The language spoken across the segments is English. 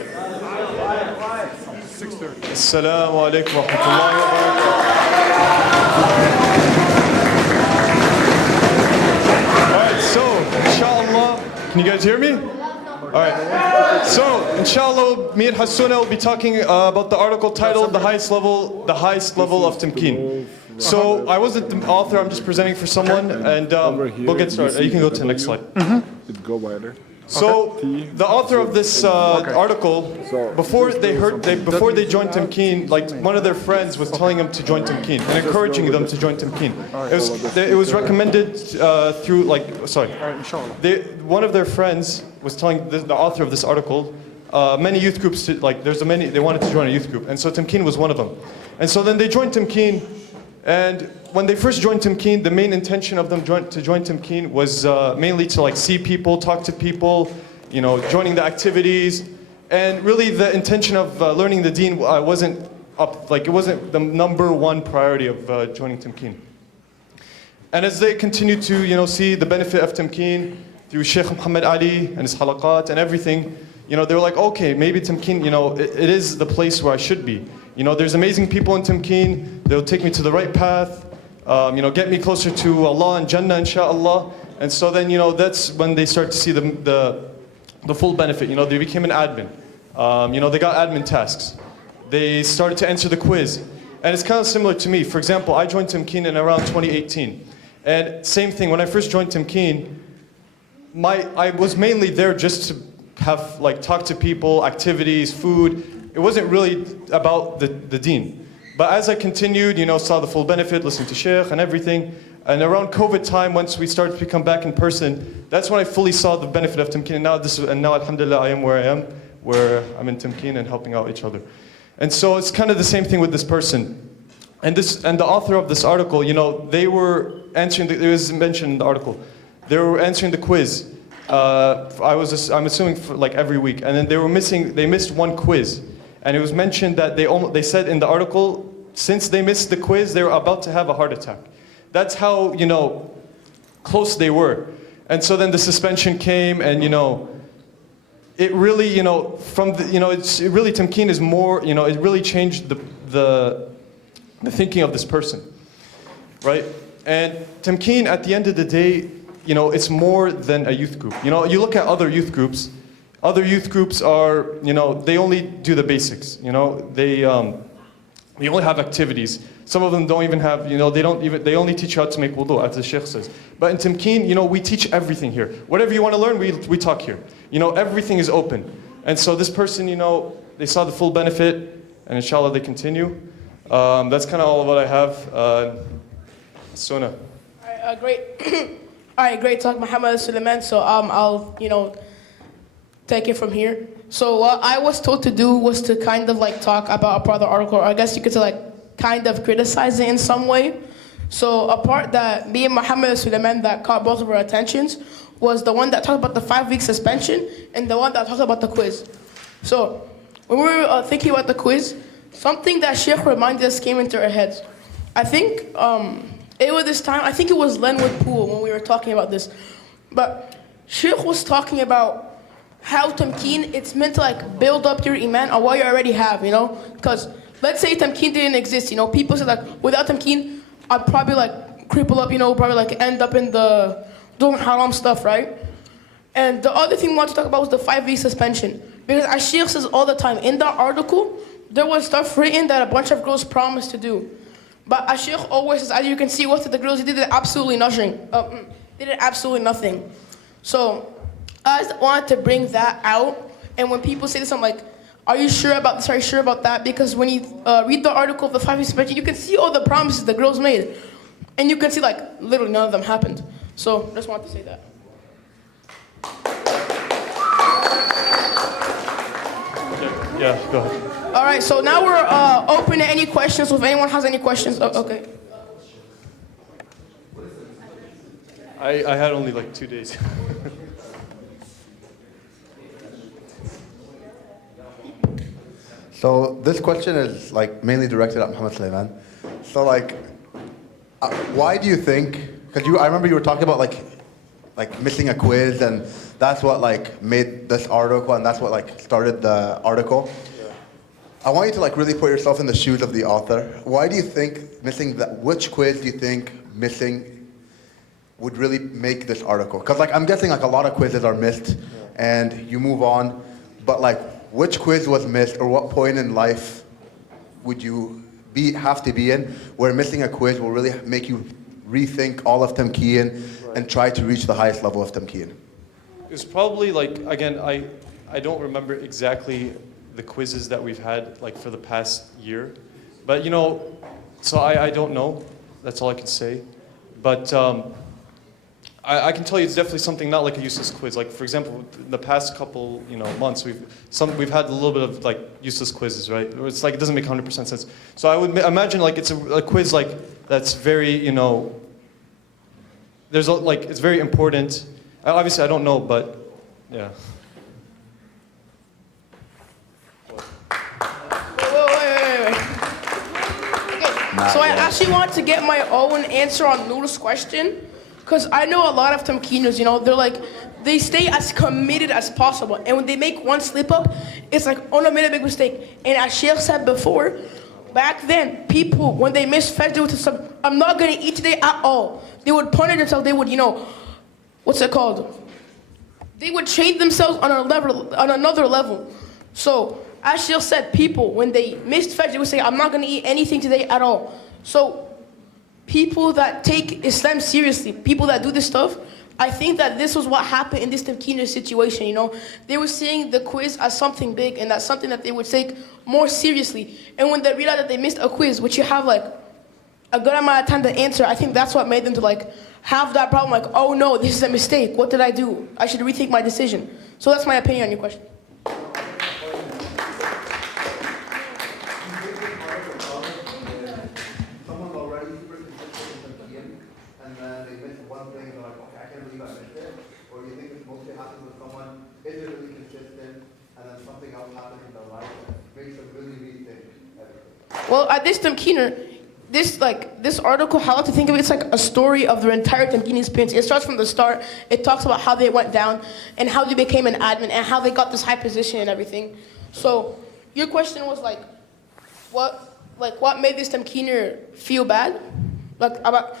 right. 6:30. Assalamu alaikum wa rahmatullahi wa barakatuh. All right, so, inshallah, can you guys hear me? All right. So, inshallah, me and Hassuna will be talking about the article titled The Highest Level of Tamkeen. So, I wasn't the author, I'm just presenting for someone, and we'll get started. You can go to the next slide. It go wider. So, the author of this article, before they joined Tamkeen, like one of their friends was telling them to join Tamkeen and encouraging them to join Tamkeen. It was recommended through, one of their friends was telling the author of this article, many youth groups, they wanted to join a youth group, and so Tamkeen was one of them. And so then they joined Tamkeen, and when they first joined Tamkeen, the main intention of them to join Tamkeen was mainly to see people, talk to people, joining the activities, and really the intention of learning the deen wasn't it wasn't the number one priority of joining Tamkeen. And as they continued to see the benefit of Tamkeen through Sheikh Muhammad Ali and his halaqat and everything, they were like, okay, maybe Tamkeen, it is the place where I should be. There's amazing people in Tamkeen. They'll take me to the right path. Get me closer to Allah and Jannah, inshallah. And so then, that's when they start to see the full benefit. They became an admin. They got admin tasks. They started to answer the quiz. And it's kind of similar to me. For example, I joined Tamkeen in around 2018. And same thing, when I first joined Tamkeen, I was mainly there just to have, talk to people, activities, food. It wasn't really about the deen. But as I continued, saw the full benefit, listened to Sheikh and everything. And around COVID time, once we started to come back in person, that's when I fully saw the benefit of Tamkeen. And now, alhamdulillah, I am where I am, where I'm in Tamkeen and helping out each other. And so it's kind of the same thing with this person. And the author of this article, they were answering, it was mentioned in the article, they were answering the quiz. I'm assuming for every week. And then they missed one quiz. And it was mentioned that they said in the article, since they missed the quiz, they were about to have a heart attack. That's how, close they were. And so then the suspension came, and, it really, Tamkeen is more, it really changed the thinking of this person, right? And Tamkeen, at the end of the day, it's more than a youth group. You look at other youth groups. Other youth groups are, they only do the basics. They only have activities. Some of them don't even have, they only teach you how to make wudu, as the Sheikh says. But in Tamkeen, we teach everything here. Whatever you want to learn, we talk here. Everything is open. And so this person, they saw the full benefit, and inshallah they continue. That's kind of all of what I have. Sona. All right, great. All right, great talk, Muhammad Suleiman. So I'll, take it from here. So what I was told to do was to kind of talk about a part of the article, or I guess you could say kind of criticize it in some way. So a part that me and Muhammad Suleiman that caught both of our attentions was the one that talked about the 5-week suspension and the one that talked about the quiz. So when we were thinking about the quiz, something that Sheikh reminded us came into our heads. I think it was this time, I think it was Lenwood Pool when we were talking about this. But Sheikh was talking about how Tamkeen, it's meant to build up your iman on what you already have, Because let's say Tamkeen didn't exist, people say without Tamkeen, I'd probably cripple up, probably end up in the doing haram stuff, right? And the other thing we want to talk about was the 5-week suspension. Because as Sheikh says all the time, in that article, there was stuff written that a bunch of girls promised to do. But as Sheikh always says, as you can see, what did the girls, they did absolutely nothing. They did absolutely nothing. So I wanted to bring that out, and when people say this, I'm like, are you sure about this? Are you sure about that? Because when you read the article of the 5-week suspension, you can see all the promises the girls made. And you can see literally none of them happened. So I just wanted to say that. Yeah, go ahead. All right, so now we're open to any questions. So if anyone has any questions, okay. I had only 2 days. So this question is mainly directed at Muhammad Suleiman. So why do you think? Because I remember you were talking about like missing a quiz, and that's what like made this article, and that's what like started the article. I want you to like really put yourself in the shoes of the author. Why do you think missing that? Which quiz do you think missing would really make this article? Because like I'm guessing like a lot of quizzes are missed, and you move on. But like, which quiz was missed, or what point in life would you have to be in where missing a quiz will really make you rethink all of Tamkeen and try to reach the highest level of Tamkeen? It was probably like, again, I don't remember exactly the quizzes that we've had like for the past year, but you know, so I don't know. That's all I can say. But I can tell you it's definitely something not like a useless quiz. Like for example, in the past couple months, we've had a little bit of like useless quizzes, right? It's like it doesn't make 100% sense. So I would imagine like it's a quiz like that's very there's like it's very important. Obviously I don't know, but yeah. Wait. Okay. So I actually want to get my own answer on Noodle's question. Because I know a lot of Tamkeeners, they're like, they stay as committed as possible. And when they make one slip up, it's like, oh no, I made a big mistake. And as Sheikh said before, back then, people, when they miss Fajr, they would say, I'm not going to eat today at all. They would punish themselves. They would, what's it called? They would change themselves on another level. So, as Sheikh said, people, when they missed Fajr, they would say, I'm not going to eat anything today at all. So, people that take Islam seriously, people that do this stuff, I think that this was what happened in this Tamkeener situation, They were seeing the quiz as something big, and that's something that they would take more seriously. And when they realized that they missed a quiz, which you have like a good amount of time to answer, I think that's what made them to like have that problem, like, oh no, this is a mistake. What did I do? I should rethink my decision. So that's my opinion on your question. Well, at this Tamkeener, this article, how I like to think of it, it's like a story of their entire Tamkeen experience. It starts from the start. It talks about how they went down and how they became an admin and how they got this high position and everything. So your question was like, what made this Tamkeener feel bad? Like about.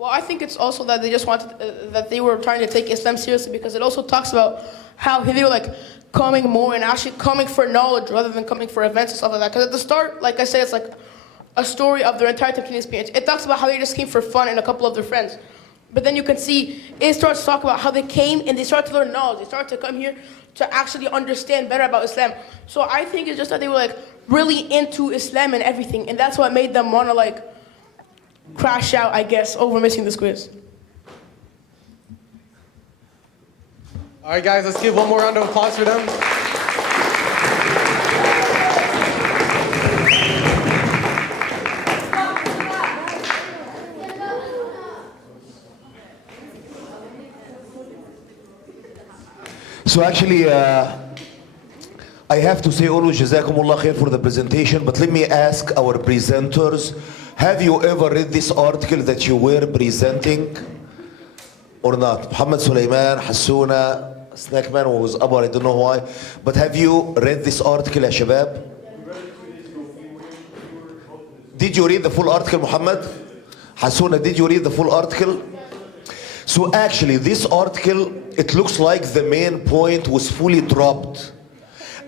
Well, I think it's also that they just wanted, that they were trying to take Islam seriously, because it also talks about how they were like coming more and actually coming for knowledge rather than coming for events and stuff like that. Because at the start, like I said, it's like a story of their entire Tamkeen experience. It talks about how they just came for fun and a couple of their friends. But then you can see, it starts to talk about how they came and they started to learn knowledge. They started to come here to actually understand better about Islam. So I think it's just that they were like really into Islam and everything. And that's what made them want to like crash out, I guess, over missing this quiz. All right, guys, let's give one more round of applause for them. So actually, I have to say always Jazakumullah khair for the presentation, but let me ask our presenters, have you ever read this article that you were presenting or not? Muhammad Sulaiman, Hassouna, Snackman was up, I don't know why, but have you read this article, ya shabab? Did you read the full article, Muhammad? Hassouna, did you read the full article? So actually, this article, it looks like the main point was fully dropped.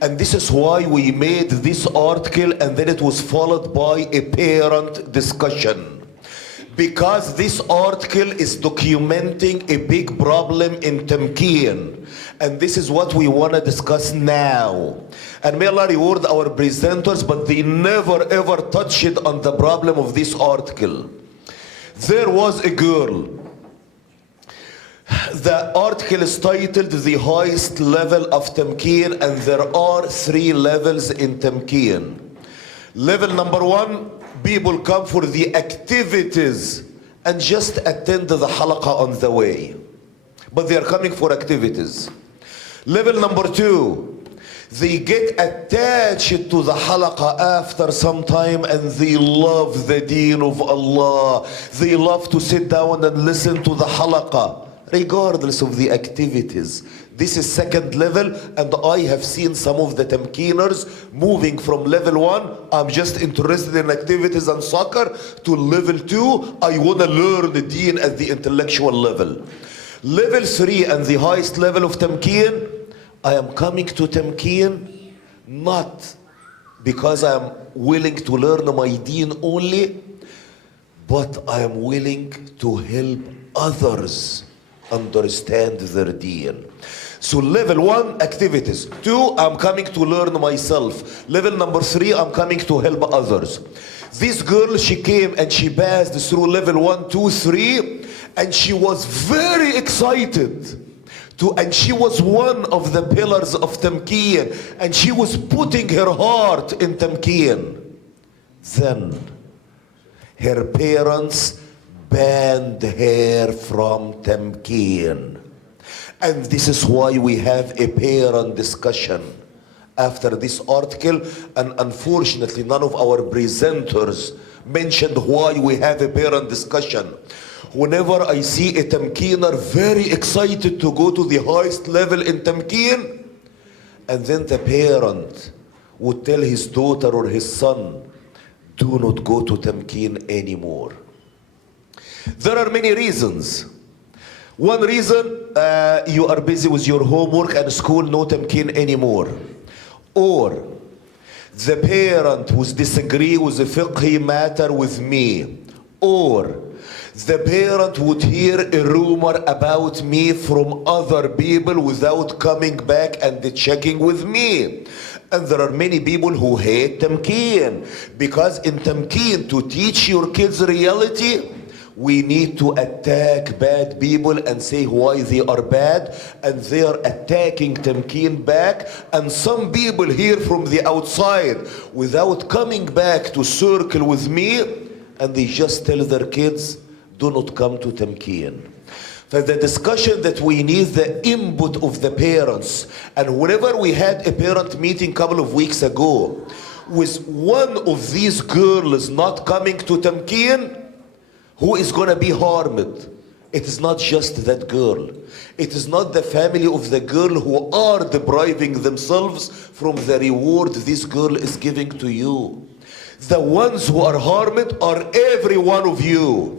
And this is why we made this article, and then it was followed by a parent discussion. Because this article is documenting a big problem in Tamkeen. And this is what we want to discuss now. And may Allah reward our presenters, but they never ever touched on the problem of this article. There was a girl. The article is titled The Highest Level of Tamkeen, and there are 3 levels in Tamkeen. Level number 1, people come for the activities and just attend the halaqah on the way. But they are coming for activities. Level number 2, They get attached to the halaqah after some time and they love the deen of Allah. They love to sit down and listen to the halaqah, regardless of the activities. This is second level, and I have seen some of the Tamkeeners moving from level 1, I'm just interested in activities and soccer, to level 2, I want to learn the deen at the intellectual level. Level 3 and the highest level of Tamkeen, I am coming to Tamkeen not because I am willing to learn my deen only, but I am willing to help others understand their deen. So level 1, activities. 2, I'm coming to learn myself. Level number 3, I'm coming to help others. This girl, she came and she passed through level 1, 2, 3, and she was very excited. And she was one of the pillars of Tamkeen, and she was putting her heart in Tamkeen. Then her parents banned her from Tamkeen. And this is why we have a parent discussion after this article, and unfortunately none of our presenters mentioned why we have a parent discussion. Whenever I see a Tamkeener very excited to go to the highest level in Tamkeen, and then the parent would tell his daughter or his son, do not go to Tamkeen anymore. There are many reasons. One reason, you are busy with your homework and school, no Tamkeen anymore. Or the parent who disagree with the fiqhi matter with me. Or the parent would hear a rumor about me from other people without coming back and checking with me. And there are many people who hate Tamkeen, because in Tamkeen, to teach your kids reality, we need to attack bad people and say why they are bad, and they are attacking Tamkeen back. And some people hear from the outside without coming back to circle with me, and they just tell their kids, do not come to Tamkeen. For the discussion that we need the input of the parents. And whenever we had a parent meeting a couple of weeks ago, with one of these girls not coming to Tamkeen, who is going to be harmed? It is not just that girl. It is not the family of the girl who are depriving themselves from the reward this girl is giving to you. The ones who are harmed are every one of you.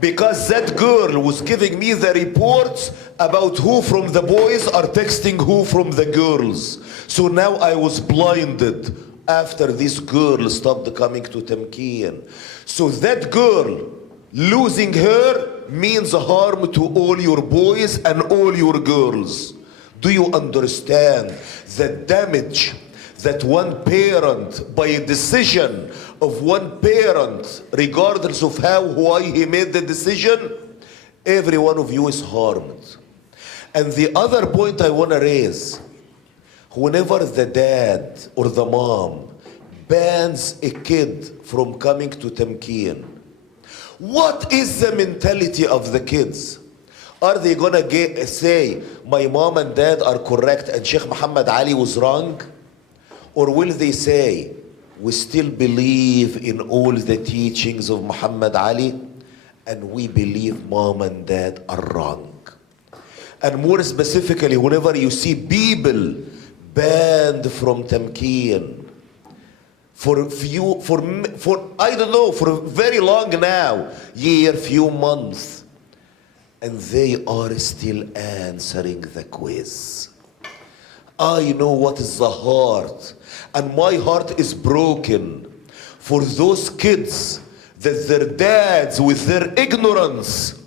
Because that girl was giving me the reports about who from the boys are texting who from the girls. So now I was blinded after this girl stopped coming to Tamkeen. So that girl, losing her means harm to all your boys and all your girls. Do you understand the damage that one parent, by a decision of one parent, regardless of why he made the decision, every one of you is harmed? And the other point I want to raise, whenever the dad or the mom bans a kid from coming to Tamkeen, what is the mentality of the kids? Are they gonna say, my mom and dad are correct and Sheikh Muhammad Ali was wrong? Or will they say, we still believe in all the teachings of Muhammad Ali and we believe mom and dad are wrong? And more specifically, whenever you see people banned from Tamkeen, for I don't know, for very long now, year, few months, and they are still answering the quiz. I know what is the heart, and my heart is broken for those kids that their dads, with their ignorance,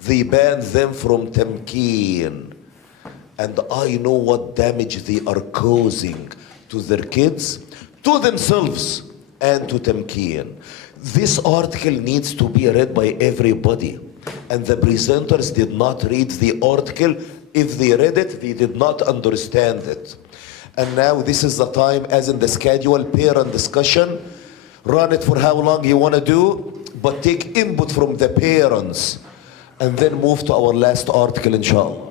they banned them from Tamkeen. And I know what damage they are causing to their kids, to themselves, and to Tamkeen. This article needs to be read by everybody. And the presenters did not read the article. If they read it, they did not understand it. And now this is the time, as in the schedule, parent discussion. Run it for how long you want to do, but take input from the parents. And then move to our last article, inshallah.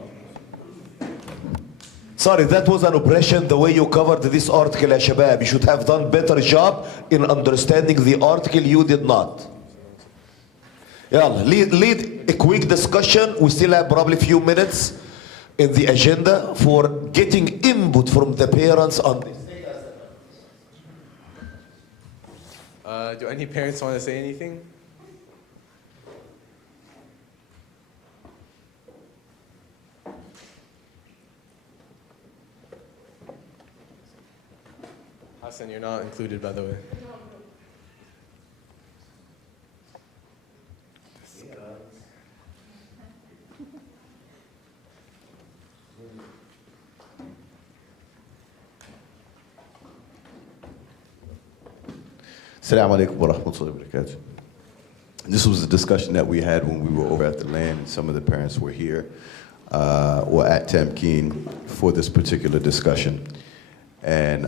Sorry, that was an oppression the way you covered this article, ya shabab. You should have done better job in understanding the article. You did not. Yalla, lead a quick discussion. We still have probably a few minutes in the agenda for getting input from the parents on this. Do any parents want to say anything? Hassan, you're not included, by the way. Assalamu alaikum wa rahmatullahi wa barakatuh. This was a discussion that we had when we were over at the land, and some of the parents were here, or at Tamkeen for this particular discussion. And,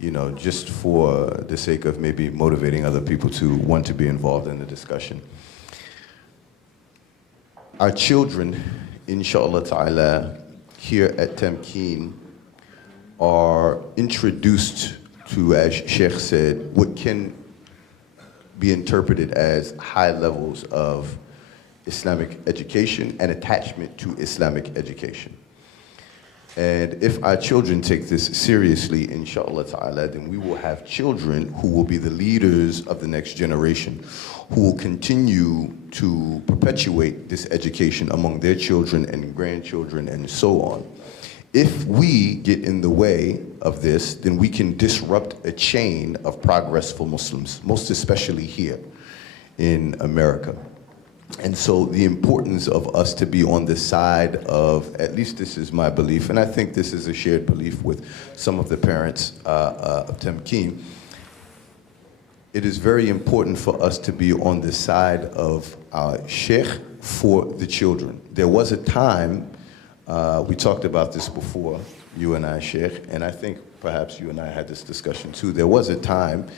you know, just for the sake of maybe motivating other people to want to be involved in the discussion. Our children, inshallah ta'ala, here at Tamkeen are introduced to, as Sheikh said, what can be interpreted as high levels of Islamic education and attachment to Islamic education. And if our children take this seriously, inshallah ta'ala, then we will have children who will be the leaders of the next generation, who will continue to perpetuate this education among their children and grandchildren and so on. If we get in the way of this, then we can disrupt a chain of progress for Muslims, most especially here in America. And so the importance of us to be on the side of, at least this is my belief, and I think this is a shared belief with some of the parents of Tamkeen, it is very important for us to be on the side of our Sheikh for the children. There was a time, we talked about this before, you and I, Sheikh, and I think perhaps you and I had this discussion too. There was a time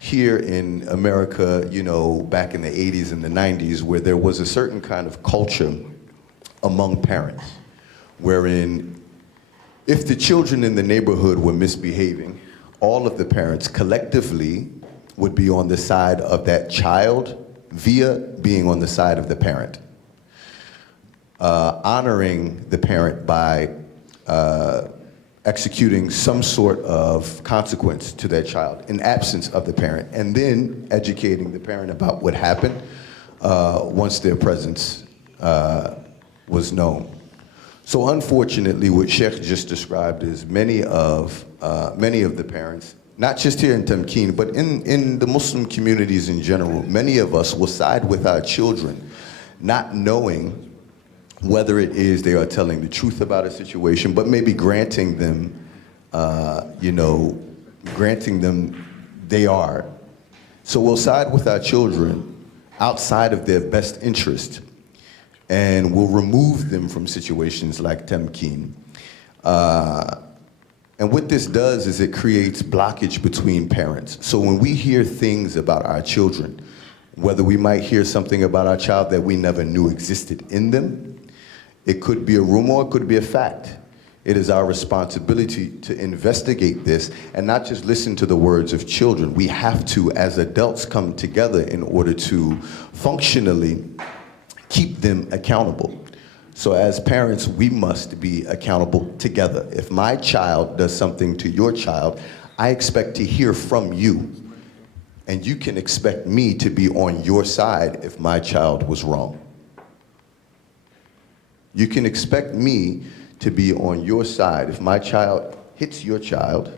here in America, you know, back in the 80s and the 90s, where there was a certain kind of culture among parents, wherein if the children in the neighborhood were misbehaving, all of the parents collectively would be on the side of that child via being on the side of the parent. Honoring the parent by executing some sort of consequence to that child in absence of the parent, and then educating the parent about what happened once their presence was known. So unfortunately, what Sheikh just described is many of the parents, not just here in Tamkeen, but in the Muslim communities in general, many of us will side with our children, not knowing whether it is they are telling the truth about a situation, but maybe granting them, they are. So we'll side with our children outside of their best interest, and we'll remove them from situations like Tamkeen. And what this does is it creates blockage between parents. So when we hear things about our children, whether we might hear something about our child that we never knew existed in them, it could be a rumor, it could be a fact. It is our responsibility to investigate this and not just listen to the words of children. We have to, as adults, come together in order to functionally keep them accountable. So as parents, we must be accountable together. If my child does something to your child, I expect to hear from you. And you can expect me to be on your side if my child was wrong. You can expect me to be on your side. If my child hits your child,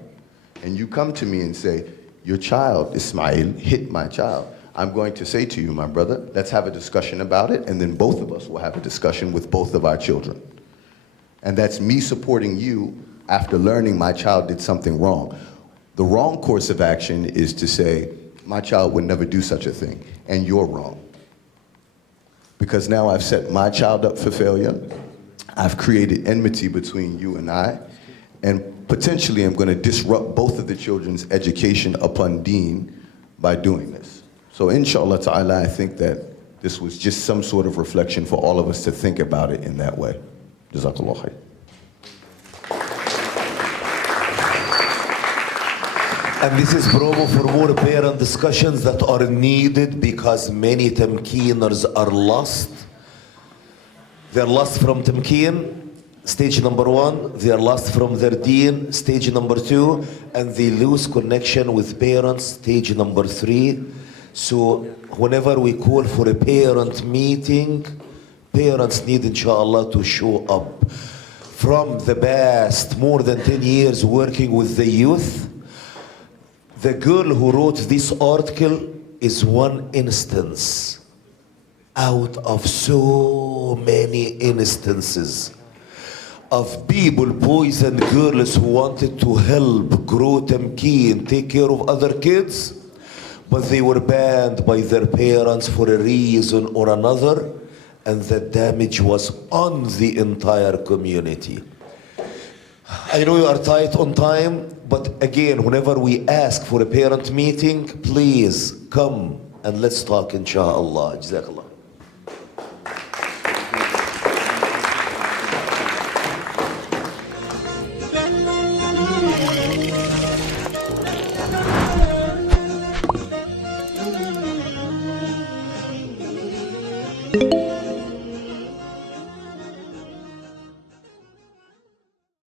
and you come to me and say, your child, Ismail, hit my child, I'm going to say to you, my brother, let's have a discussion about it, and then both of us will have a discussion with both of our children. And that's me supporting you after learning my child did something wrong. The wrong course of action is to say, my child would never do such a thing, and you're wrong. Because now I've set my child up for failure, I've created enmity between you and I, and potentially I'm going to disrupt both of the children's education upon deen by doing this. So inshallah ta'ala, I think that this was just some sort of reflection for all of us to think about it in that way. Jazakallah khair. And this is promo for more parent discussions that are needed because many Tamkeeners are lost. They're lost from Tamkeen, stage number 1. They are lost from their deen, stage number 2. And they lose connection with parents, stage number 3. So whenever we call for a parent meeting, parents need inshallah to show up. From the past more than 10 years working with the youth, the girl who wrote this article is one instance out of so many instances of people, boys and girls who wanted to help grow Tamkeen, take care of other kids, but they were banned by their parents for a reason or another, and the damage was on the entire community. I know you are tight on time, but again, whenever we ask for a parent meeting, please come and let's talk, inshallah. Jazakallah.